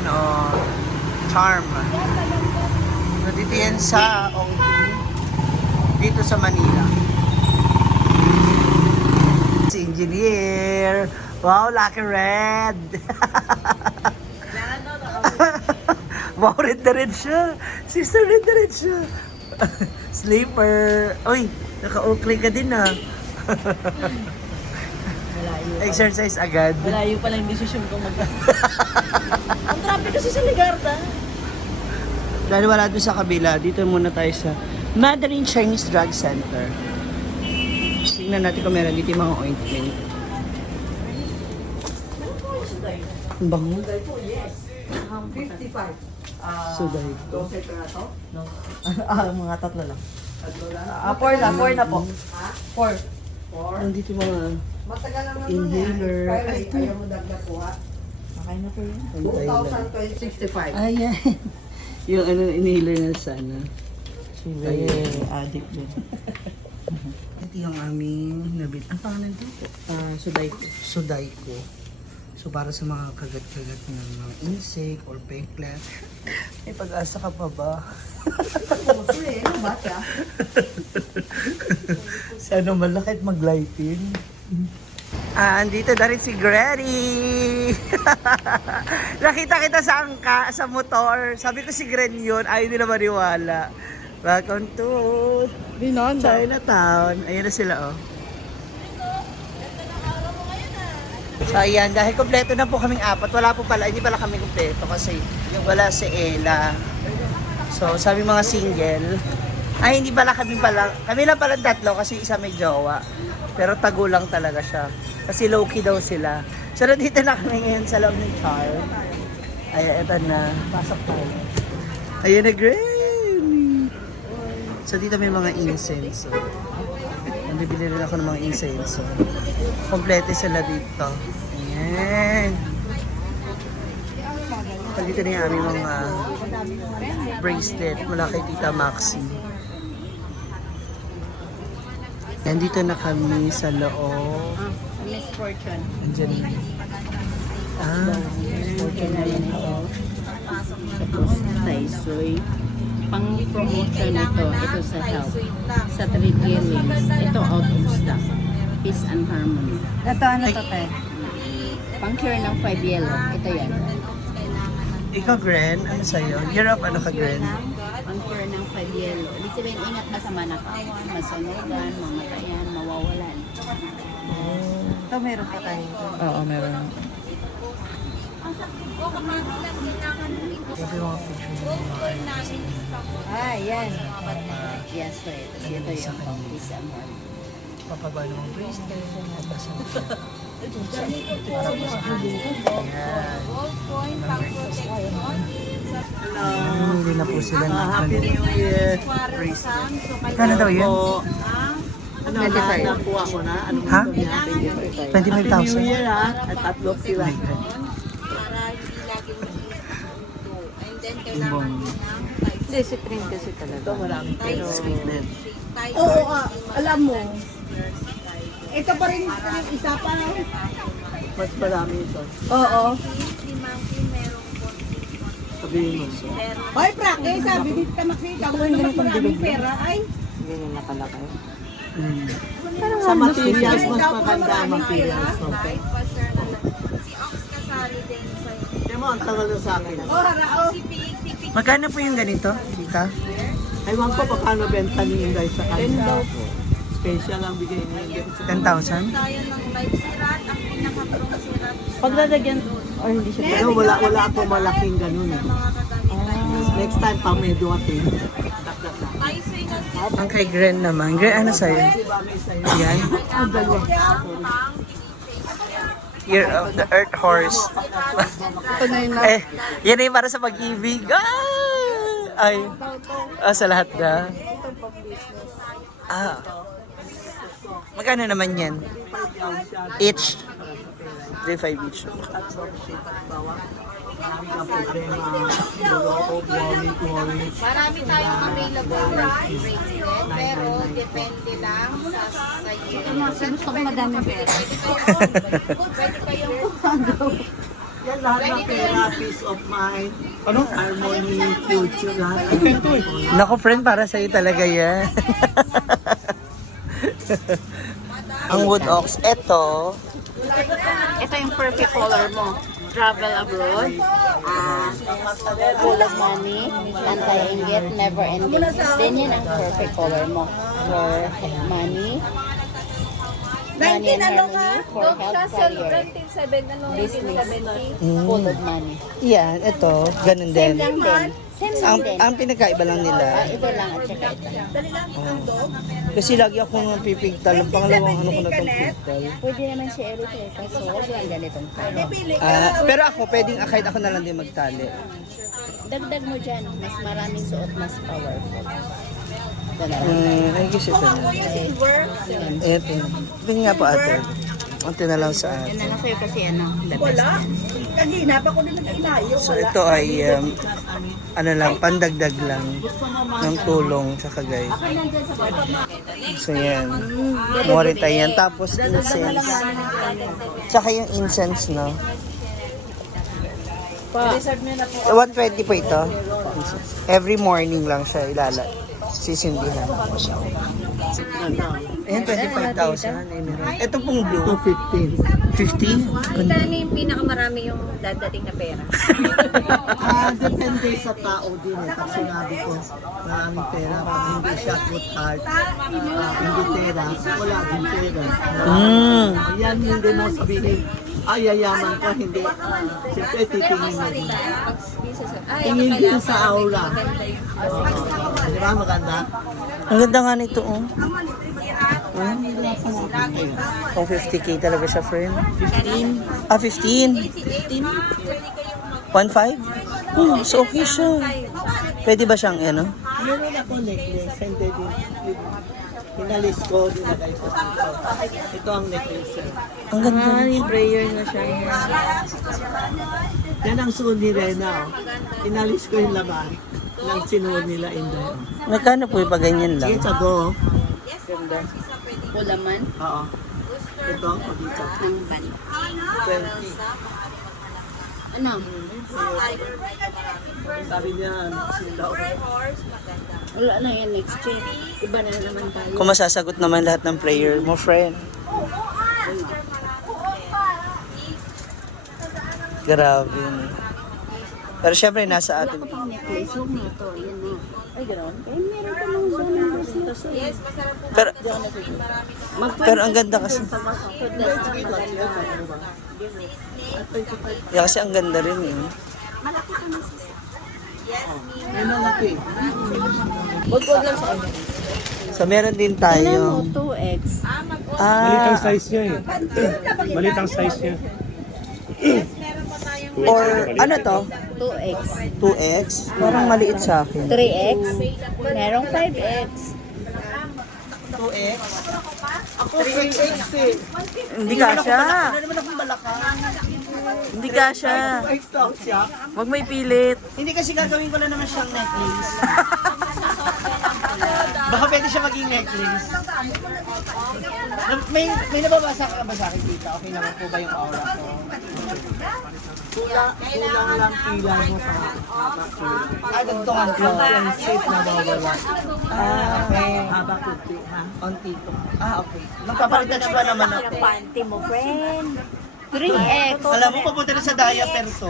Ayan, oh. Charm. So, dito yan sa Ongping. Dito sa Manila. Si Engineer. Wow, Lucky Red. Wow, red na red siya. Sister, red na red siya. Sleeper. Uy, naka-oakley ka din ah. Exercise agad. Malayo pa lang yung desisyon ko mag- Ang traffic kasi sa Ligarda. Dahil wala doon sa kabila, dito muna tayo sa Mandarin Chinese Drug Center. Tingnan natin kung meron dito yung mga ointment. Ang bango. Yes. 55. Suday ko. 12 na to? No. Mga tatlo lang. 4 na po. 4. Nandito yung mga Matagal naman inhaler. Ay, ayaw mo dagdag ko ha. Okay na po yun. 2,065. Ayan. Yung ano, inhaler na sana. Si Ray, addict din. Ito yung aming nabit. Ang pangalan ito? Suday ko. Sodaico. So para sa mga kagat-kagat ng mga insect or peklat. May pag-asa ka pa ba? Puso eh, ano ba siya? Sana malakit mag-lighting. Andito na rin si Granny. Nakita kita sa angka, sa motor. Sabi ko si Gren yun, ayaw nila maniwala. Welcome to Chinatown. Ayan na sila oh. So ayan, dahil kompleto na po kaming apat, wala po pala, hindi pala kami kompleto kasi wala si Ella. So sabi mga single, ay hindi pala kami lang pala tatlo kasi isa may jowa. Pero tago lang talaga siya. Kasi low-key daw sila. So nandito na kami ngayon sa loob ng Charm. Ayan, eto na. Pasok tayo. Ayan na, Granny! So dito may mga incense. So, nabibili rin ako ng mga incense. So, kompleto sila dito. Ayan. So dito na yung aming mga bracelet mula kay Tita Maxi. Nandito na kami sa loob. Miss Fortune. Andyan. Miss Fortune na rin ito. Tapos Taisoy. Pang promotion ito. Ito sa health. Sa 3 killings. Ito out of stock. Peace and harmony. Ito ano to, te? Pang cure ng 5 yellow. Ito yan. Ikaw, Gren, ano sa'yo? Europe, ano ka, Gren? Pang cure ng 5 yellow. Ibig sabihin, ingat ka sa manakaw. Masunugan, mamatayan, mawawalan. Ito meron pa tayo. Oo, meron. Ito yung mga picture ng mga Ah, yan. Yes, so ito. Ito yung pang peace and harmony. papaba ng bracelet. Tapos para po sa ayan. Hindi na po sila ng Happy New Year. bracelet. Kano daw yun? Ano na, nakuha ko na? Ano Ha? gusto niya? 25,000. Happy New 25,000? Year ha. At tatlo sila. My God. Ibang Discipline kasi talaga. Ito marami. Pero, sweetnet. Oo, alam mo. Ito pa rin isa pa. mas marami ito. Oo. Sabihin mo. Hoy, practice, sabi dito ka makita mo naman maraming pera. Ay, Ganyan nakalakay. Mm. Sa materials, mas maganda ang materials. No? Si Ox kasali din sa Kaya mo, ang tagal na sa akin. oh, harao. Magkano po yung ganito, tita? Ewan ko pa paano benta ni Inday sa kanya. Special ang bigay niya. 10,000? tayo ng live sirat, ang pinaka-prong sirat Pag lalagyan, or hindi siya. Pero wala ako malaking ganun. Eh. mga kagamit. Next time, pang may duwating. Tayo sa inasip Ang kay Gren naman. Gren, ano sa'yo? Diba may sayo? Yan. ang DJ. Year of the Earth Horse. Ito na yun Eh, yan ay para sa pag-ibig. Ay, sa lahat na. Ah. Magkano naman yan? Each? 3.5 each. Marami tayong available na bracelet, pero depende lang sa year. Gusto ko madami pera. Pwede kayong Yan lahat ng pera, peace of mind, harmony, future, lahat. Nako friend, para sa'yo talaga yan. Ang wood ox, eto. Ito yung perfect color mo. Travel abroad, full of money, anti-inggit, never ending. Then yan ang perfect color mo. For money, money and harmony, for health, career, business, full of money. Yan, eto. Ganun din. Same lang din. Same lang din. Ang pinagkaiba lang nila. Ito lang at saka ito. Kasi lagi ako nang pipigtal. Ang pangalawang ano ko na itong pigtal. Pwede naman si Eric eh, kaso wag lang ganitong tayo. Pero ako, pwedeng kahit ako na lang din magtali. Dagdag mo dyan, mas maraming suot, mas powerful. Ganun. Ay, gusto ito na. Eto. Ito nga po ate. Ito na lang sa Yun atin. na lang sa'yo kasi ano, the best. Wala. Kanina pa ko din nag-inayo. So ito ay ano lang, pandagdag lang ng tulong sa kagay. So yan. Mori tayo yan. Tapos incense. Tsaka yung incense, no? 120 po ito. Every morning lang siya sisindihan. Ayan, 25,000. Ito pong blue. 15? Ito na yung pinakamarami yung dadating na pera. Depende sa tao din eh. Pag sinabi ko, maraming pera. Pag hindi siya good heart, hindi pera, wala din pera. Yan hindi mo sabihin, ay, yayaman ka, hindi. Siyempre, titingin mo din. Tingin din sa aura. Di ba maganda? Ang ganda nga nito, oh. Kung 50k talaga siya, friend. 15? 15? 1.5? So okay siya. Pwede ba siyang, ano? Meron ako necklace, hindi din. Inalis ko, dinagay ko dito. Ito ang necklace. Ang ganda. Yung prayer na siya. Yan ang suot ni Rena. Oh. Inalis ko yung laman ng sinuot nila in there. Magkano po yung ganyan lang? Sige, sago. Pulaman Oo. Ito, o dito. ng ban. 20. Ano? Sabi niya, sila. Wala na yan next year. Iba na naman tayo. Kung masasagot naman lahat ng prayer mo, friend. Grabe. Pero syempre, nasa atin. Pang necklace, huwag mo ito. Yan mo. Ay, gano'n. Kaya meron ka lang sa mga business. Yes, masarap po. Pero ang ganda kasi. Yeah, kasi ang ganda rin eh. May malaki. Wag lang sa ano. So meron din Tingnan tayo. mo, 2X. Malitang size niya eh. Malitang size niya. Or ano to? 2X. 2X? Parang maliit sa akin. 3X. Merong 5X. 2X? Ako, 3X eh. Hindi kasha. Ano naman akong malaka? Hindi kasha. 2X daw siya. Huwag may pilit. Hindi kasi gagawin ko na naman siyang necklace. Baka pwede siya maging necklace. May nababasa ka ba sa akin dito? Okay naman po ba yung aura ko? Kulang lang pila mo sa Dagtungan ko. shape na bawala. Okay. Haba kunti, ha? Onti ko. Okay. Magpaparitouch pa naman ako. Panty mo, friend. 3X. Alam mo, papunta na sa diaper to.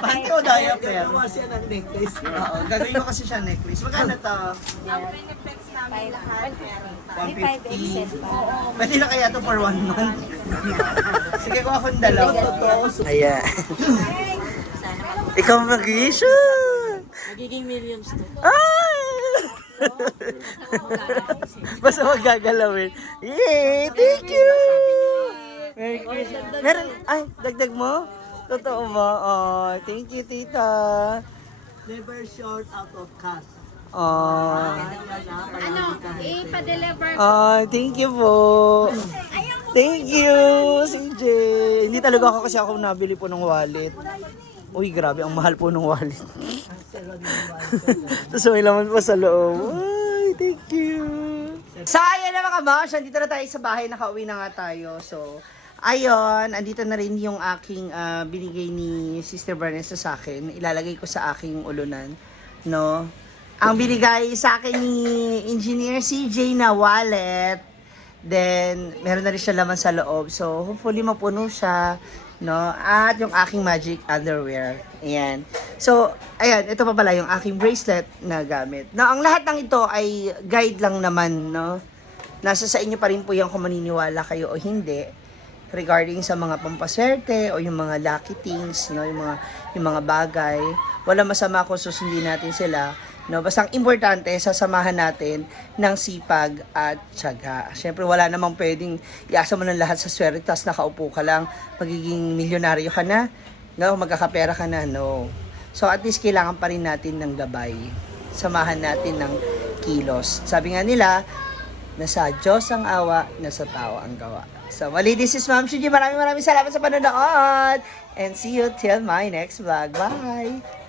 Panty o diaper? Gagawa siya ng necklace. Oo, gagawin ko kasi siya necklace. Magkano to? 150. Pwede na kaya to for 1 month? Sige ko akong dalawa. Ayan. Ikaw mag-issue! Magiging millions to. Ay! Basta magagalawin. Yay! Thank you! Merry Christmas. Meron, ay, dagdag mo? Totoo ba? Oh, thank you, tita. Never short out of cash. Oh. Ano, ipa-deliver Thank you po. Thank you, CJ. Hindi talaga ako kasi ako nabili po ng wallet. Uy, grabe, ang mahal po ng wallet. Tapos may laman pa sa loob. Ay, thank you. So, ayan na mga moms, dito na tayo sa bahay, nakauwi na nga tayo. So, Ayun, andito na rin yung aking binigay ni Sister Vanessa sa akin. Ilalagay ko sa aking ulunan, no? Ang binigay sa akin ni Engineer CJ na wallet. Then, meron na rin siya laman sa loob. So, hopefully mapuno siya, no? At yung aking magic underwear. Ayan. So, ayan, ito pa pala yung aking bracelet na gamit. Now, ang lahat ng ito ay guide lang naman, no? Nasa sa inyo pa rin po yan kung maniniwala kayo o hindi regarding sa mga pampaswerte o yung mga lucky things, no, yung mga bagay. Wala masama kung susundin natin sila, no. Basta ang importante, sasamahan natin ng sipag at tiyaga. Syempre wala namang pwedeng iasa mo ng lahat sa swerte tas nakaupo ka lang, magiging milyonaryo ka na, no, magkakapera ka na, no. So at least kailangan pa rin natin ng gabay. Samahan natin ng kilos. Sabi nga nila, nasa Diyos ang awa, nasa tao ang gawa. So, mali, this is Ma'am Shuji. Maraming salamat sa panonood. And see you till my next vlog. Bye!